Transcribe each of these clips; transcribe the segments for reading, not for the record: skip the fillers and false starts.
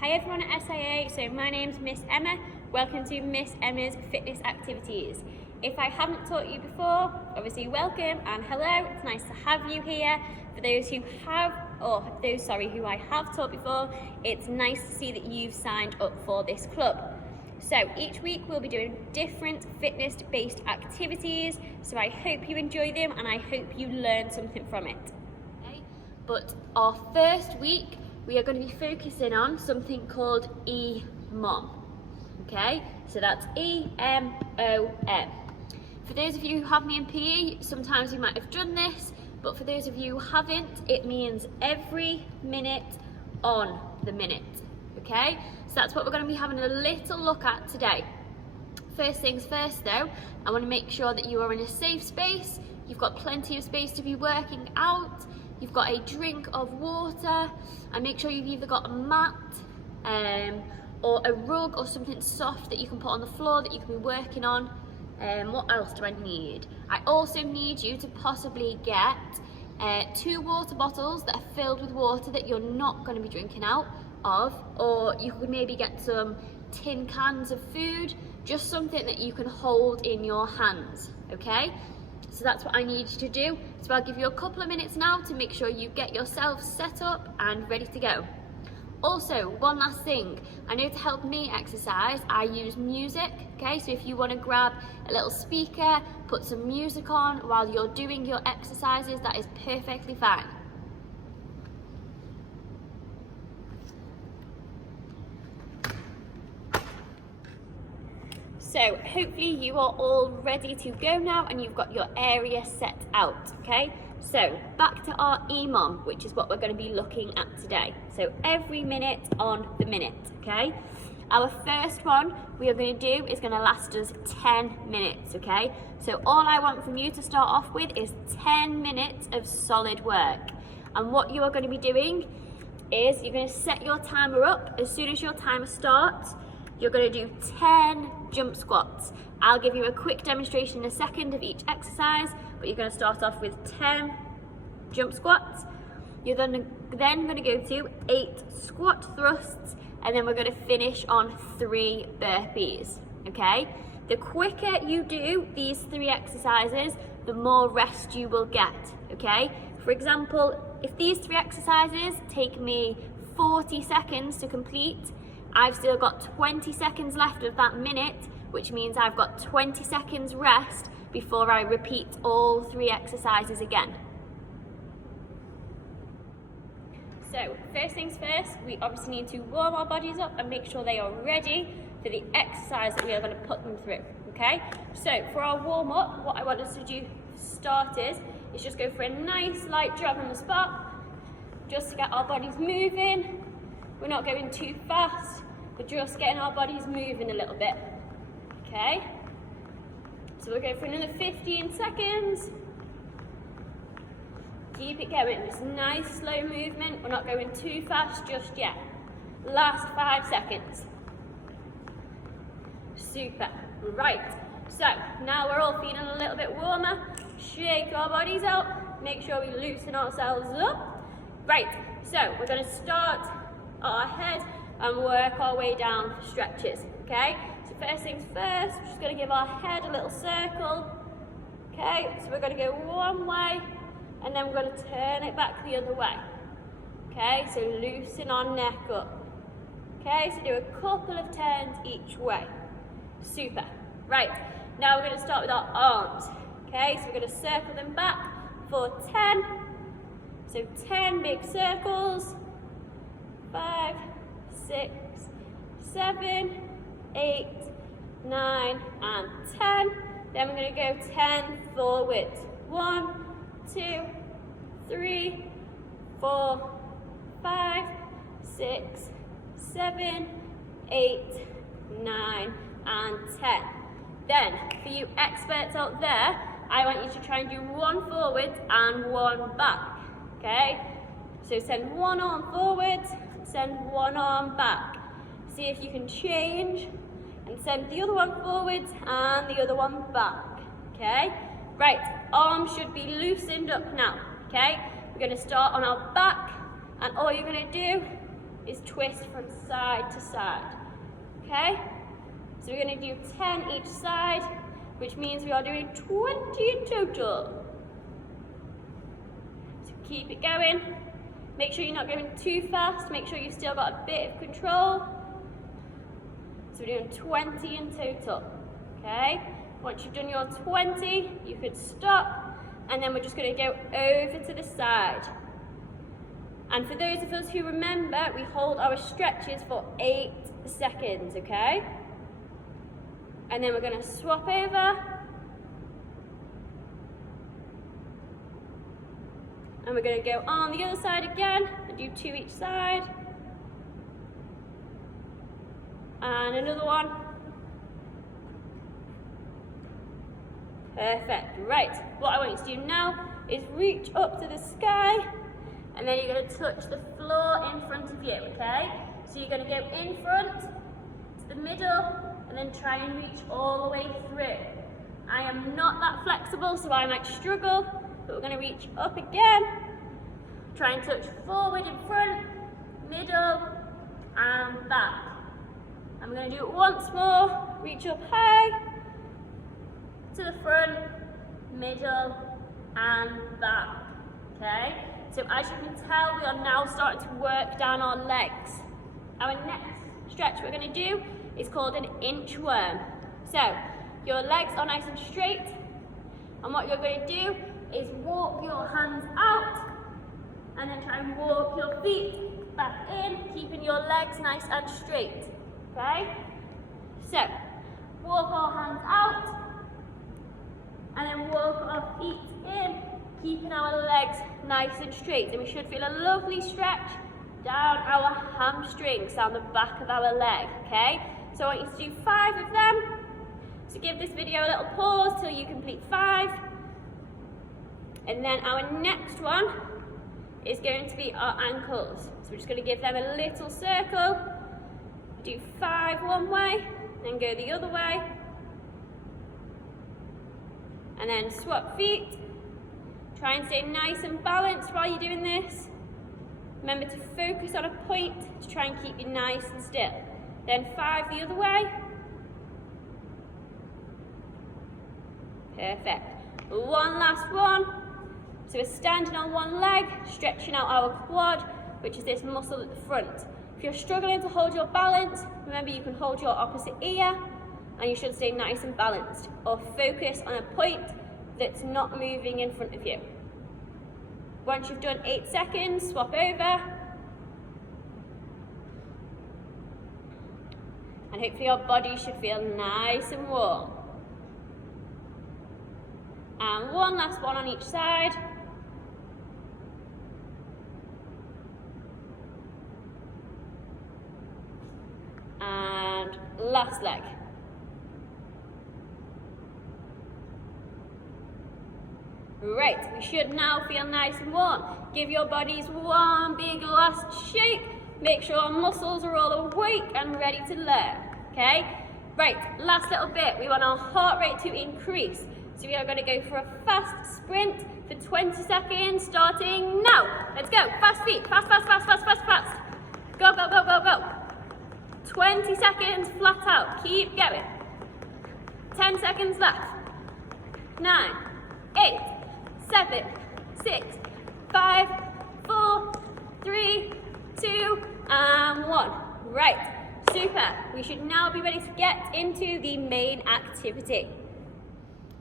Hi everyone at SIA, so my name's Miss Emma. Welcome to Miss Emma's Fitness Activities. If I haven't taught you before, obviously welcome and hello, it's nice to have you here. For those who have, or those who I have taught before, it's nice to see that you've signed up for this club. So each week we'll be doing different fitness-based activities, so I hope you enjoy them and I hope you learn something from it. Okay. But our first week, we are going to be focusing on something called EMOM. Okay, so that's EMOM. For those of you who have me in PE, sometimes you might have done this, but for those of you who haven't, it means every minute on the minute. Okay, so that's what we're going to be having a little look at today. First things first though, I want to make sure that you are in a safe space, you've got plenty of space to be working out, you've got a drink of water, and make sure you've either got a mat or a rug or something soft that you can put on the floor that you can be working on. What else do I need? I also need you to possibly get 2 water bottles that are filled with water that you're not going to be drinking out of, or you could maybe get some tin cans of food, just something that you can hold in your hands, okay? So that's what I need you to do. So I'll give you a couple of minutes now to make sure you get yourself set up and ready to go. Also, one last thing, I know to help me exercise, I use music, okay? So if you want to grab a little speaker, put some music on while you're doing your exercises, that is perfectly fine. So hopefully you are all ready to go now and you've got your area set out, okay? So back to our EMOM, which is what we're going to be looking at today. So every minute on the minute, okay? Our first one we are going to do is going to last us 10 minutes, okay? So all I want from you to start off with is 10 minutes of solid work. And what you are going to be doing is you're going to set your timer up. As soon as your timer starts, you're going to do 10 jump squats. I'll give you a quick demonstration in a second of each exercise, but you're going to start off with 10 jump squats. You're then going to go to 8 squat thrusts, and then we're going to finish on 3 burpees, okay? The quicker you do these 3 exercises, the more rest you will get, okay? For example, if these 3 exercises take me 40 seconds to complete, I've still got 20 seconds left of that minute, which means I've got 20 seconds rest before I repeat all 3 exercises again. So first things first, we obviously need to warm our bodies up and make sure they are ready for the exercise that we are going to put them through, okay? So for our warm up, what I want us to do for starters is just go for a nice light jog on the spot, just to get our bodies moving. We're not going too fast, we're just getting our bodies moving a little bit, okay? So we'll go for another 15 seconds. Keep it going, just nice slow movement. We're not going too fast just yet. Last 5 seconds. Super, right. So now we're all feeling a little bit warmer. Shake our bodies out, make sure we loosen ourselves up. Right, so we're gonna start our head and work our way down for stretches, okay? So first things first, we're just gonna give our head a little circle, okay? So we're gonna go one way and then we're gonna turn it back the other way, okay? So loosen our neck up, okay? So do a couple of turns each way. Super, right. Now we're gonna start with our arms, okay? So we're gonna circle them back for 10. So 10 big circles. 5, 6, 7, 8, 9, and 10. Then we're going to go 10 forwards. 1, 2, 3, 4, 5, 6, 7, 8, 9, and 10. Then, for you experts out there, I want you to try and do 1 forward and 1 back. Okay? So send 1 arm forwards, send 1 arm back. See if you can change and send the other one forwards and the other one back, okay? Right, arms should be loosened up now, okay? We're gonna start on our back, and all you're gonna do is twist from side to side, okay? So we're going to do 10 each side, which means we are doing 20 in total. So keep it going. Make sure you're not going too fast. Make sure you've still got a bit of control. So we're doing 20 in total, okay? Once you've done your 20, you could stop, and then we're just going to go over to the side. And for those of us who remember, we hold our stretches for 8 seconds, okay? And then we're going to swap over. And we're going to go on the other side again and do 2 each side. And another one. Perfect. Right, what I want you to do now is reach up to the sky, and then you're going to touch the floor in front of you, okay? So you're going to go in front, to the middle, and then try and reach all the way through. I am not that flexible, so I might struggle, but we're going to reach up again. Try and touch forward in front, middle, and back. I'm going to do it once more. Reach up high, to the front, middle, and back, okay? So as you can tell, we are now starting to work down our legs. Our next stretch we're going to do is called an inchworm. So your legs are nice and straight, and what you're going to do is walk your hands out, and then try and walk your feet back in, keeping your legs nice and straight, okay? So walk our hands out, and then walk our feet in, keeping our legs nice and straight. And we should feel a lovely stretch down our hamstrings, down the back of our leg, okay? So I want you to do 5 of them. So give this video a little pause till you complete 5. And then our next one is going to be our ankles. So we're just going to give them a little circle. Do 5 one way, then go the other way. And then swap feet. Try and stay nice and balanced while you're doing this. Remember to focus on a point to try and keep you nice and still. Then 5 the other way. Perfect. One last one. So we're standing on one leg, stretching out our quad, which is this muscle at the front. If you're struggling to hold your balance, remember you can hold your opposite ear, and you should stay nice and balanced, or focus on a point that's not moving in front of you. Once you've done 8 seconds, swap over. And hopefully your body should feel nice and warm. And one last one on each side. And last leg. Right, we should now feel nice and warm. Give your bodies one big last shake. Make sure our muscles are all awake and ready to learn, okay? Right, last little bit. We want our heart rate to increase. So we are going to go for a fast sprint for 20 seconds, starting now. Let's go, fast feet, fast, fast, fast, fast, fast, fast. Go, go, go, go, go. 20 seconds flat out, keep going. 10 seconds left. 9, 8, 7, 6, 5, 4, 3, 2, and 1. Right, super. We should now be ready to get into the main activity.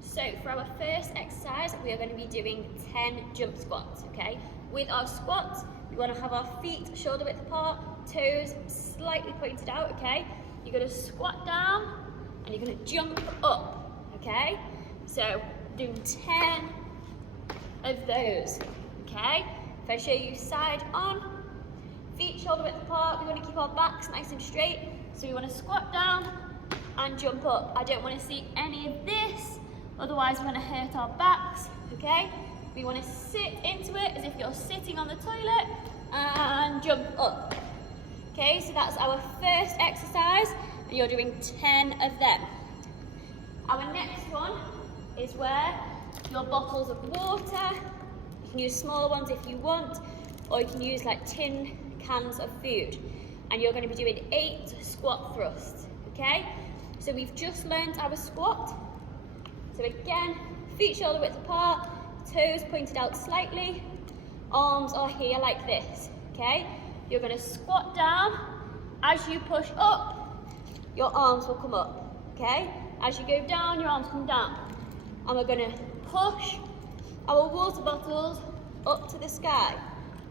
So for our first exercise, we are going to be doing 10 jump squats, okay? With our squats, we want to have our feet shoulder width apart, toes slightly pointed out, okay? You're going to squat down and you're going to jump up, okay? So do 10 of those, okay? If I show you side on, feet shoulder width apart, we want to keep our backs nice and straight. So we want to squat down and jump up. I don't want to see any of this, otherwise we're going to hurt our backs, okay? We want to sit into it as if you're sitting on the toilet and jump up. Okay, so that's our first exercise, and you're doing 10 of them. Our next one is where your bottles of water, you can use smaller ones if you want, or you can use like tin cans of food. and you're going to be doing 8 squat thrusts, okay? So we've just learned our squat. So again, feet shoulder width apart, toes pointed out slightly, arms are here like this, okay? You're going to squat down. As you push up, your arms will come up, okay? As you go down, your arms come down. And we're going to push our water bottles up to the sky,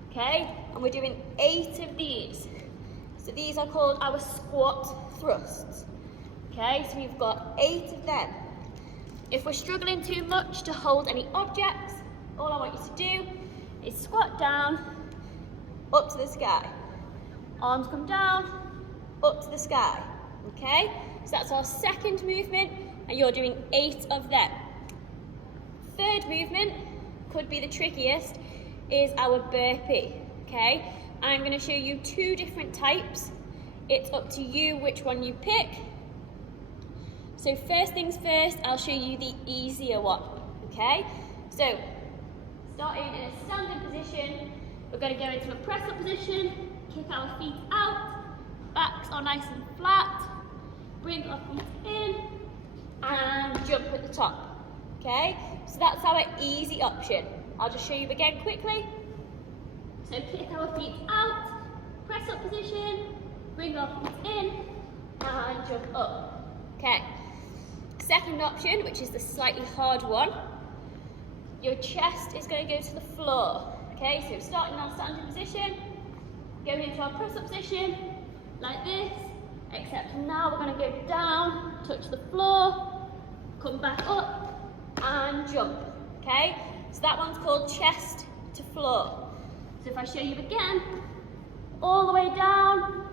okay? And we're doing 8 of these. So these are called our squat thrusts, okay? So we've got 8 of them. If we're struggling too much to hold any objects, all I want you to do is squat down, up to the sky. Arms come down, up to the sky, okay? So that's our second movement, and you're doing 8 of them. Third movement, could be the trickiest, is our burpee, okay? I'm going to show you 2 different types. It's up to you which one you pick. So first things first, I'll show you the easier one, okay? So, starting in a standing position, we're going to go into a press-up position, kick our feet out, backs are nice and flat, bring our feet in, and jump at the top, okay? So that's our easy option. I'll just show you again quickly. So kick our feet out, press-up position, bring our feet in, and jump up, okay? Second option, which is the slightly hard one, your chest is going to go to the floor, okay? So starting our standing position, going into our press-up position, like this, except now we're going to go down, touch the floor, come back up, and jump, okay? So that one's called chest to floor. So if I show you again, all the way down,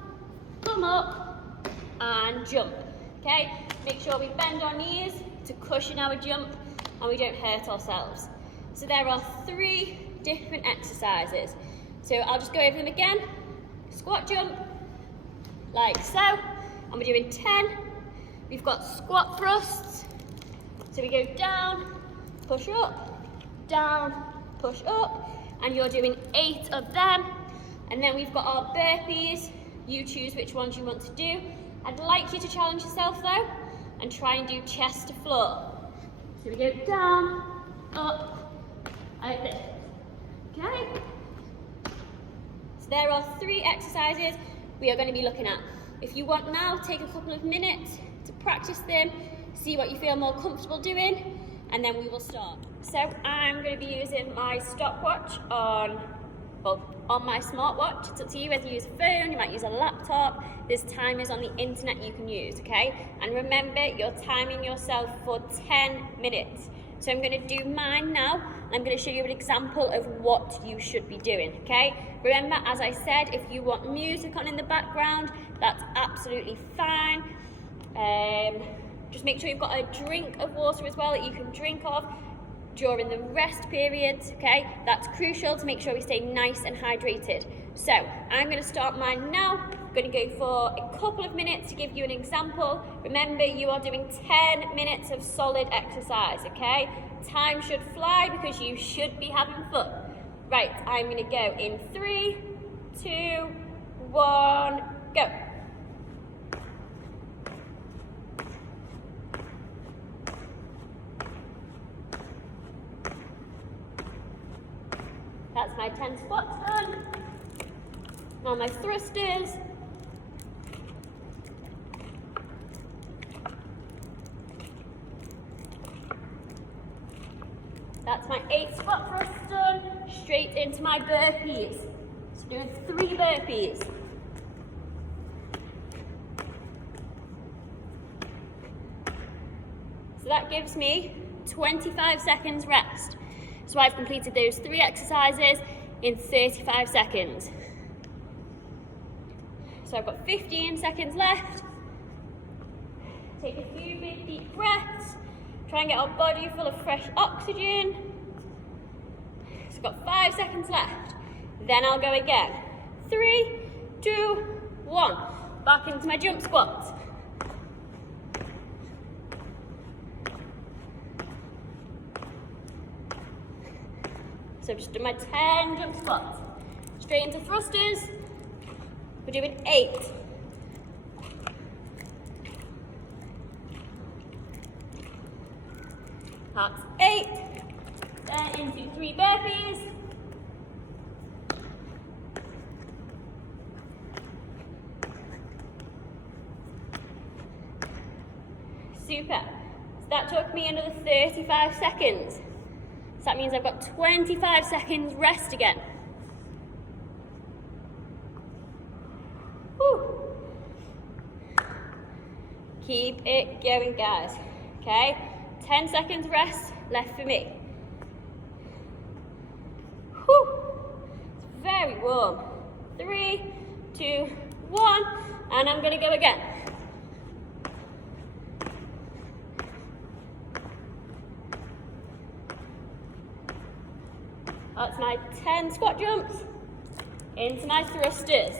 come up, and jump, okay? Make sure we bend our knees to cushion our jump and we don't hurt ourselves. So there are 3 different exercises. So I'll just go over them again. Squat jump, like so, and we're doing 10. We've got squat thrusts. So we go down, push up, down, push up, and you're doing 8 of them. And then we've got our burpees. You choose which ones you want to do. I'd like you to challenge yourself though, and try and do chest to floor. So we go down, up, like this, okay? So there are 3 exercises we are going to be looking at. If you want now, take a couple of minutes to practice them, see what you feel more comfortable doing, and then we will start. So I'm going to be using my stopwatch on my smartwatch. It's up to you whether you use a phone, you might use a laptop. There's timers on the internet you can use, okay? And remember, you're timing yourself for 10 minutes. So I'm going to do mine now, and I'm going to show you an example of what you should be doing, okay? Remember, as I said, if you want music on in the background, that's absolutely fine. Just make sure you've got a drink of water as well that you can drink of during the rest periods, okay? That's crucial to make sure we stay nice and hydrated. So I'm going to start mine now. I'm going to go for a couple of minutes to give you an example. Remember, you are doing 10 minutes of solid exercise, okay? Time should fly because you should be having fun. Right, I'm going to go in 3, 2, 1, go. That's my 10 squats done. Now my thrusters. That's my 8 squat thrusts done. Straight into my burpees. So doing 3 burpees. So that gives me 25 seconds rest. So I've completed those 3 exercises in 35 seconds. So I've got 15 seconds left. Take a few big deep breaths. Try and get our body full of fresh oxygen. So I've got 5 seconds left. Then I'll go again. 3, 2, 1. Back into my jump squats. So I've just done my 10 jump squats. Straight into thrusters. We're doing 8. That's 8. Then into 3 burpees. Super. So that took me another 35 seconds. So that means I've got 25 seconds rest again. Whew. Keep it going, guys. Okay? 10 seconds rest left for me. Whew. It's very warm. 3, 2, 1, and I'm going to go again. That's my 10 squat jumps into my thrusters.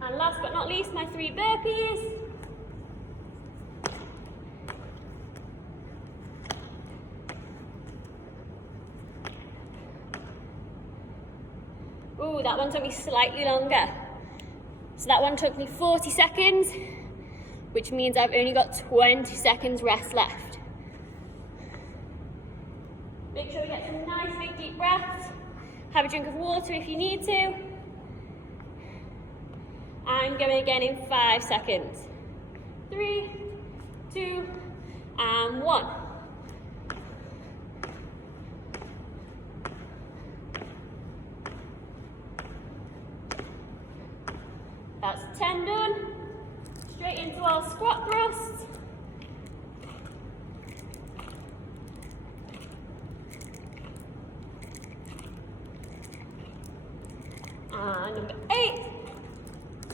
And last but not least, my 3 burpees. Ooh, that one took me slightly longer. So that one took me 40 seconds, which means I've only got 20 seconds rest left. Make sure we get some nice big deep breaths. Have a drink of water if you need to. I'm going again in 5 seconds. 3, 2, and 1. That's 10 done. Straight into our squat thrusts. And number 8.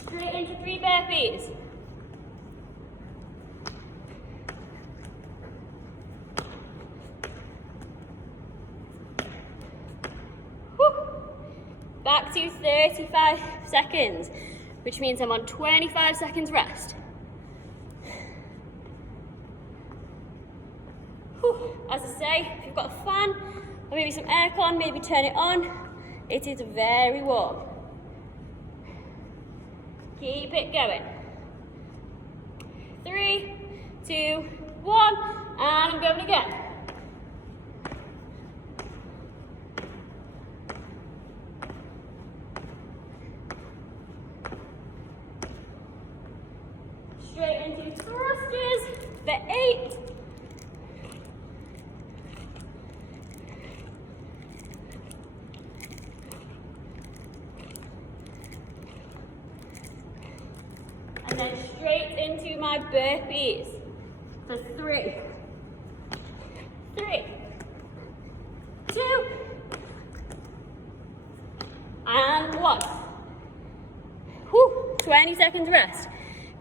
Straight into 3 burpees. Whew. Back to 35 seconds. Which means I'm on 25 seconds rest. Whew. As I say, if you've got a fan or maybe some aircon, maybe turn it on. It is very warm. Keep it going. 3, 2, 1, and I'm going again. Straight into thrusters for 8. And then straight into my burpees for 3, 2, and 1. Whew, 20 seconds rest.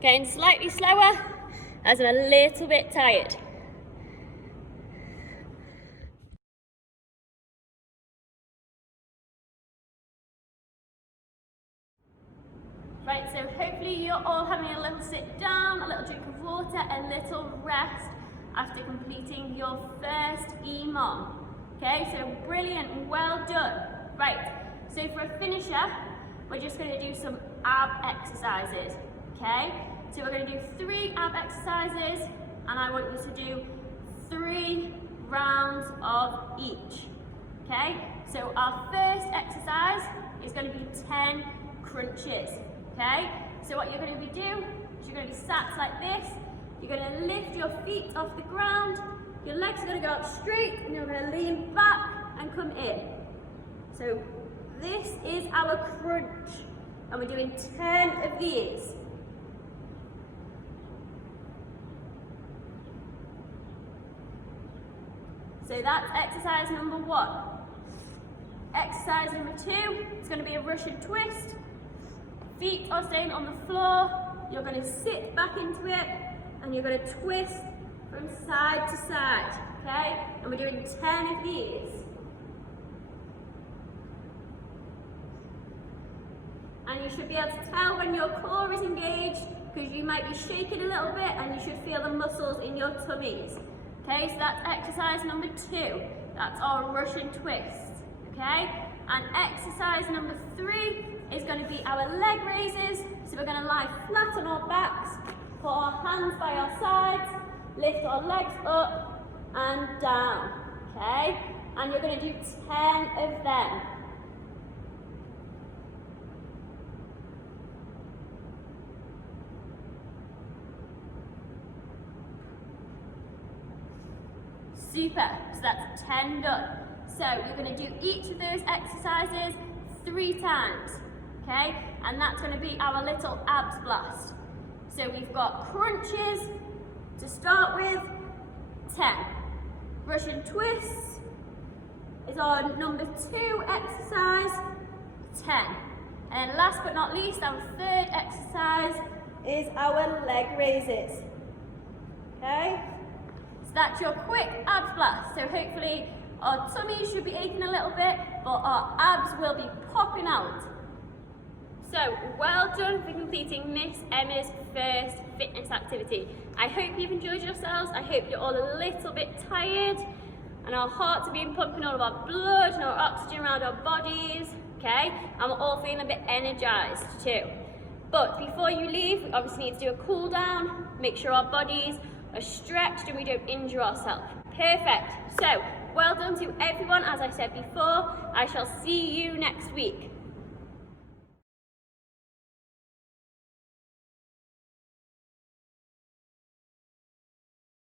Getting slightly slower as I'm a little bit tired. Right, so hopefully you're all having a little sit down, a little drink of water, a little rest after completing your first EMOM. Okay, so brilliant, well done. Right, so for a finisher, we're just going to do some ab exercises. Okay, so we're going to do 3 ab exercises, and I want you to do 3 rounds of each. Okay, so our first exercise is going to be 10 crunches. Okay, so what you're going to be doing is you're going to be sat like this. You're going to lift your feet off the ground. Your legs are going to go out straight, and you're going to lean back and come in. So this is our crunch, and we're doing 10 of these. So that's exercise number 1. Exercise number 2 is going to be a Russian twist. Feet are staying on the floor. You're going to sit back into it, and you're going to twist from side to side, okay? And we're doing 10 of these. And you should be able to tell when your core is engaged because you might be shaking a little bit and you should feel the muscles in your tummies. Okay, so that's exercise number 2. That's our Russian twist. Okay, and exercise number 3 is going to be our leg raises. So we're going to lie flat on our backs, put our hands by our sides, lift our legs up and down. Okay, and you're going to do 10 of them. Super, so that's 10 done. So you're going to do each of those exercises 3 times, okay? And that's going to be our little abs blast. So we've got crunches to start with, 10. Russian twists is our number 2 exercise, 10. And then last but not least, our 3rd exercise is our leg raises, okay? That's your quick abs blast. So hopefully our tummies should be aching a little bit, but our abs will be popping out. So well done for completing Miss Emma's first fitness activity. I hope you've enjoyed yourselves. I hope you're all a little bit tired and our hearts have been pumping all of our blood and our oxygen around our bodies, okay? And we're all feeling a bit energized too. But before you leave, we obviously need to do a cool down, make sure our bodies are stretched and we don't injure ourselves. Perfect. So, well done to everyone. As I said before, I shall see you next week.